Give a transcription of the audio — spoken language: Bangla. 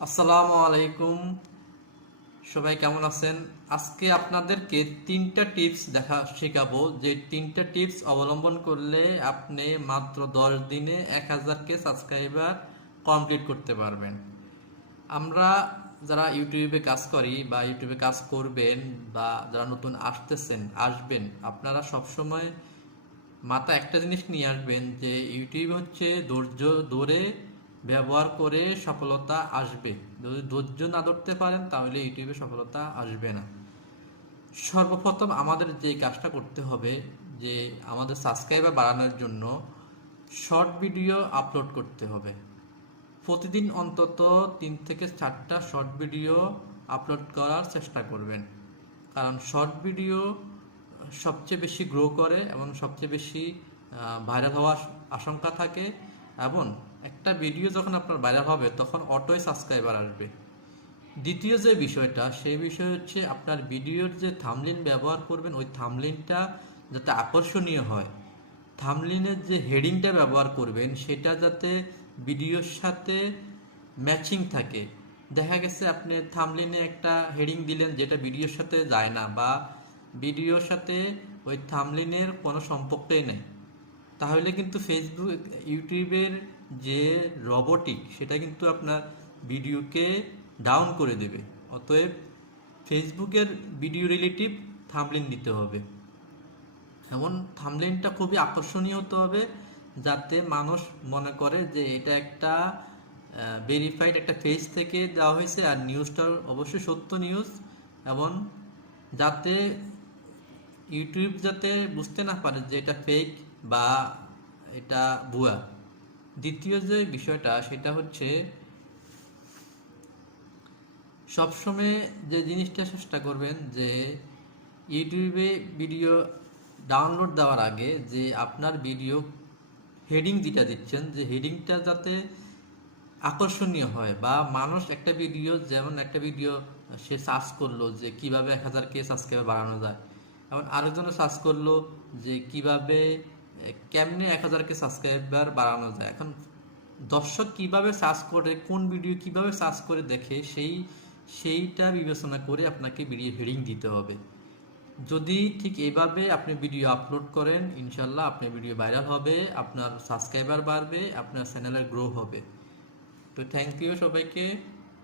আসসালামু আলাইকুম। সবাই কেমন আছেন? আজকে আপনাদেরকে তিনটা টিপস শেখাবো, যে তিনটা টিপস অবলম্বন করলে আপনি মাত্র 10 দিনে 1000কে সাবস্ক্রাইবার কমপ্লিট করতে পারবেন। আমরা যারা ইউটিউবে কাজ করি বা ইউটিউবে কাজ করবেন বা যারা নতুন আসবেন, আপনারা সবসময় মাথায় একটা জিনিস নিয়ে আসবেন যে ইউটিউব হচ্ছে ধৈর্য ধরে ব্যবহার করে সফলতা আসবে। যদি ধৈর্য না ধরতে পারেন তাহলে ইউটিউবে সফলতা আসবে না। সর্বপ্রথম আমাদের যে কাজটা করতে হবে, যে আমাদের সাবস্ক্রাইবার বাড়ানোর জন্য শর্ট ভিডিও আপলোড করতে হবে। প্রতিদিন অন্তত 3 থেকে 4টা শর্ট ভিডিও আপলোড করার চেষ্টা করবেন, কারণ শর্ট ভিডিও সবচেয়ে বেশি গ্রো করে এবং সবচেয়ে বেশি ভাইরাল হওয়ার আশঙ্কা থাকে। এবং একটা ভিডিও যখন আপনার ভাইরাল হবে তখন অটোই সাবস্ক্রাইবার আসবে। দ্বিতীয় যে বিষয়টা, সেই বিষয় হচ্ছে আপনার ভিডিওর যে থাম্বনেইল ব্যবহার করবেন, ওই থাম্বনেইলটা যাতে আকর্ষণীয় হয়। থাম্বনেইলের যে হেডিংটা ব্যবহার করবেন সেটা যাতে ভিডিওর সাথে ম্যাচিং থাকে। দেখা গেছে আপনি থাম্বনেইলে একটা হেডিং দিলেন যেটা ভিডিওর সাথে যায় না, বা ভিডিওর সাথে ওই থাম্বনেইলের কোনো সম্পর্কই নেই, তাহলে কিন্তু ফেসবুক ইউটিউবের যে রোবটিক সেটা কিন্তু আপনার ভিডিওকে ডাউন করে দেবে। অতএব ফেসবুকের ভিডিও রিলেটিভ থাম্বনেইল দিতে হবে। এমন থাম্বনেইলটা খুবই আকর্ষণীয় হতে হবে, যাতে মানুষ মনে করে যে এটা একটা ভেরিফাইড একটা পেজ থেকে দেওয়া হয়েছে, আর নিউজটা অবশ্যই সত্য নিউজ। এবং যাতে ইউটিউব যাতে বুঝতে না পারে যে এটা ফেক বা এটা ভুয়া। দ্বিতীয় যে বিষয়টা সেটা হচ্ছে সবসময় যে জিনিসটা চেষ্টা করবেন যে ইউটিউবে ভিডিও ডাউনলোড দেওয়ার আগে যে আপনার ভিডিও হেডিং যেটা দিচ্ছেন, যে হেডিংটা যাতে আকর্ষণীয় হয়, বা মানুষ একটা ভিডিও, যেমন একটা ভিডিও সে সার্চ করলো যে কিভাবে 1000কে সাবস্ক্রাইবার বাড়ানো যায়, এবং আরেকজনে সার্চ করলো যে কিভাবে কেমনে 1000কে সাবস্ক্রাইবার বাড়ানো যায়। এখন দর্শক কিভাবে সার্চ করে, কোন ভিডিও কিভাবে সার্চ করে দেখে, সেইটা বিবেচনা করে আপনাকে ভিডিও হেডিং দিতে হবে। যদি ঠিক এইভাবে আপনি ভিডিও আপলোড করেন, ইনশাল্লাহ আপনার ভিডিও ভাইরাল হবে, আপনার সাবস্ক্রাইবার বাড়বে, আপনার চ্যানেলের গ্রো হবে। তো থ্যাংক ইউ সবাইকে।